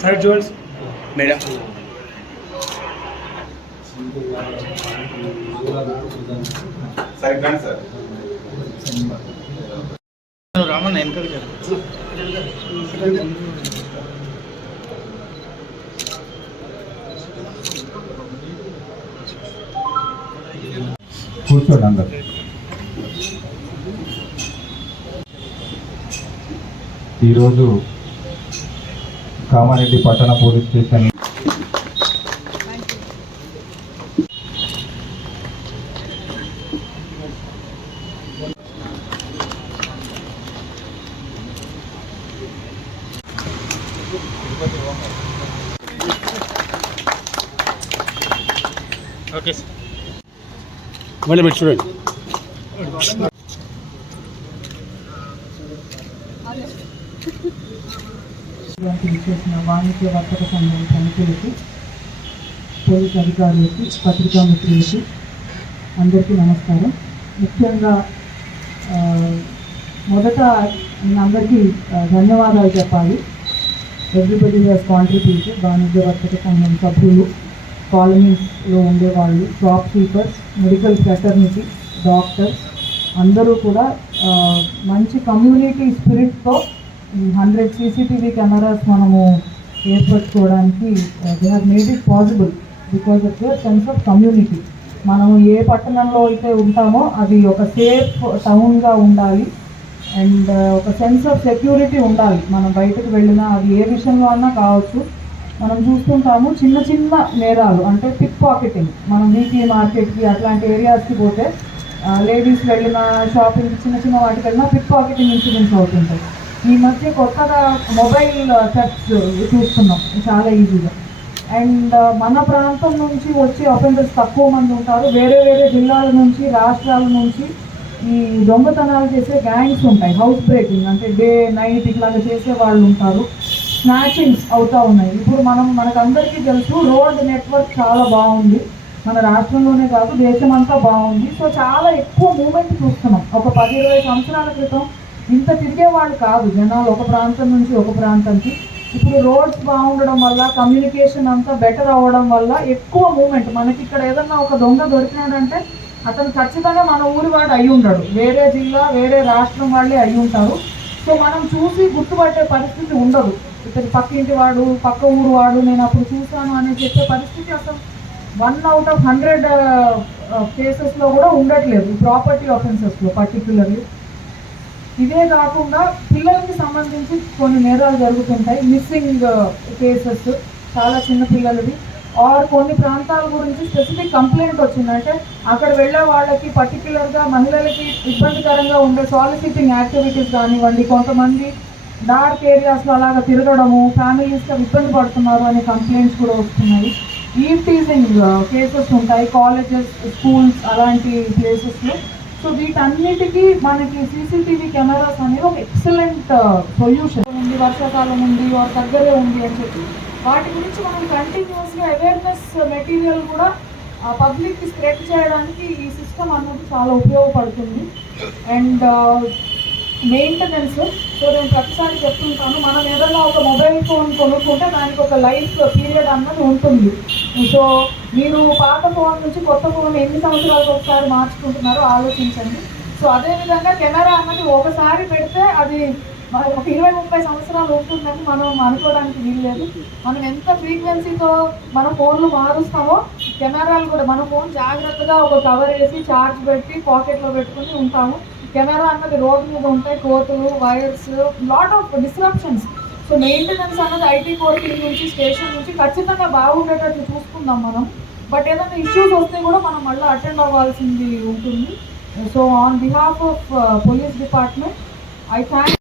Side jewels, मेरा side brand sir Raman एनकर కూర్చోండి అందరు. ఈరోజు కామారెడ్డి పట్టణ పోలీస్ స్టేషన్ ఓకే మళ్ళీ మీరు చూడండి. చేసిన వాణిజ్య వర్తక సంఘం సమితులకి, పోలీస్ అధికారులకి, పత్రికా మిత్రులకి అందరికీ నమస్కారం. ముఖ్యంగా మొదట నేను అందరికీ ధన్యవాదాలు చెప్పాలి. Everybody has contributed. వాణిజ్య వర్తక సంఘం సభ్యులు, కాలనీస్లో ఉండేవాళ్ళు, shop keepers, medical fraternity, doctors అందరూ కూడా మంచి కమ్యూనిటీ స్పిరిట్తో 100 CCTV కెమెరాస్ మనము ఏర్పరచుకోవడానికి they have made it possible because of the sense of community. మనము ఏ పట్టణంలో అయితే ఉంటామో అది ఒక సేఫ్ టౌన్గా ఉండాలి అండ్ ఒక సెన్స్ ఆఫ్ సెక్యూరిటీ ఉండాలి. మనం బయటకు వెళ్ళినా అది ఏ విషయంలో అన్నా కావచ్చు. మనం చూస్తుంటాము చిన్న చిన్న నేరాలు, అంటే పిక్ పాకెటింగ్. మనం వీక్లీ మార్కెట్కి అట్లాంటి ఏరియాస్కి పోతే లేడీస్ వెళ్ళిన షాపింగ్కి చిన్న చిన్న వాటికి వెళ్ళినా పిక్ పాకెటింగ్ ఇన్సిడెంట్స్ అవుతుంటాయి. ఈ మధ్య కొత్తగా మొబైల్ థెఫ్ట్స్ చూస్తున్నాం చాలా ఈజీగా. అండ్ మన ప్రాంతం నుంచి వచ్చే అఫెండర్స్ తక్కువ మంది ఉంటారు. వేరే వేరే జిల్లాల నుంచి, రాష్ట్రాల నుంచి ఈ దొంగతనాలు చేసే గ్యాంగ్స్ ఉంటాయి. హౌస్ బ్రేకింగ్ అంటే డే నైట్ ఇట్లాగా చేసే వాళ్ళు ఉంటారు. స్నాచింగ్స్ అవుతూ ఉన్నాయి. ఇప్పుడు మనకందరికీ తెలుసు రోడ్ నెట్వర్క్ చాలా బాగుంది. మన రాష్ట్రంలోనే కాదు దేశమంతా బాగుంది. సో చాలా ఎక్కువ మూమెంట్ చూస్తున్నాం. ఒక 10-20 సంవత్సరాల క్రితం ఇంత తిరిగేవాళ్ళు కాదు జనాలు ఒక ప్రాంతం నుంచి ఒక ప్రాంతానికి. ఇప్పుడు రోడ్స్ బాగుండడం వల్ల, కమ్యూనికేషన్ అంతా బెటర్ అవ్వడం వల్ల ఎక్కువ మూమెంట్. మనకి ఇక్కడ ఏదన్నా ఒక దొంగ దొరికినాడంటే అతను ఖచ్చితంగా మన ఊరి వాడు అయి ఉండడు, వేరే జిల్లా వేరే రాష్ట్రం వాళ్ళే అయి ఉంటారు. సో మనం చూసి గుర్తుపట్టే పరిస్థితి ఉండదు. ఇతని పక్కింటి వాడు, పక్క ఊరు వాడు, నేను అప్పుడు చూశాను అని చెప్పే పరిస్థితి అసలు 1 out of 100 కేసెస్లో కూడా ఉండట్లేదు. ప్రాపర్టీ ఆఫెన్సెస్లో పర్టిక్యులర్లీ. ఇదే కాకుండా పిల్లలకి సంబంధించి కొన్ని నేరాలు జరుగుతుంటాయి. మిస్సింగ్ కేసెస్ చాలా చిన్న పిల్లలవి. ఆర్ కొన్ని ప్రాంతాల గురించి స్పెసిఫిక్ కంప్లైంట్ వచ్చిందంటే అక్కడ వెళ్ళే వాళ్ళకి పర్టిక్యులర్గా మహిళలకి ఇబ్బందికరంగా ఉండే సాలిసిటింగ్ యాక్టివిటీస్ కానివ్వండి, కొంతమంది డార్క్ ఏరియాస్లో అలాగ తిరగడము, ఫ్యామిలీస్గా ఇబ్బంది పడుతున్నారు అనే కంప్లైంట్స్ కూడా వస్తున్నాయి. ఈవ్ టీజింగ్ కేసెస్ ఉంటాయి కాలేజెస్, స్కూల్స్ అలాంటి ప్లేసెస్లో. సో వీటన్నిటికీ మనకి CCTV కెమెరాస్ అనేవి ఒక ఎక్సలెంట్ సొల్యూషన్ ఉంది. వర్షాకాలం ఉంది, దగ్గరే ఉంది అని చెప్పి వాటి గురించి మనం కంటిన్యూస్గా అవేర్నెస్ మెటీరియల్ కూడా పబ్లిక్కి స్ప్రెడ్ చేయడానికి ఈ సిస్టమ్ అన్నది చాలా ఉపయోగపడుతుంది. And maintenance. సో నేను ప్రతిసారి చెప్తుంటాను, మనం ఏదైనా ఒక మొబైల్ ఫోన్ కొనుక్కుంటే దానికి ఒక లైఫ్ పీరియడ్ అన్నది ఉంటుంది. సో మీరు పాత ఫోన్ నుంచి కొత్త ఫోన్ ఎన్ని సంవత్సరాలకు ఒకసారి మార్చుకుంటున్నారో ఆలోచించండి. సో అదేవిధంగా కెమెరా అన్నది ఒకసారి పెడితే అది ఒక 20-30 సంవత్సరాలు ఉంటుందని మనం అనుకోవడానికి వీల్లేదు. మనం ఎంత ఫ్రీక్వెన్సీతో మన ఫోన్లు మారుస్తామో కెమెరాలు కూడా, మన ఫోన్ జాగ్రత్తగా ఒక కవర్ వేసి ఛార్జ్ పెట్టి పాకెట్లో పెట్టుకుని ఉంటాము. కెమెరా అన్నది రోడ్ మీద ఉంటాయి, కోతులు, wires, lot of disruptions. So maintenance అన్నది IT కోర్ టీమ్ నుంచి, స్టేషన్ నుంచి ఖచ్చితంగా బాగుండేటట్లు చూసుకుందాం మనం. బట్ ఏదైనా ఇష్యూస్ వస్తే కూడా మనం మళ్ళీ అటెండ్ అవ్వాల్సింది ఉంటుంది. So on behalf of police department I thank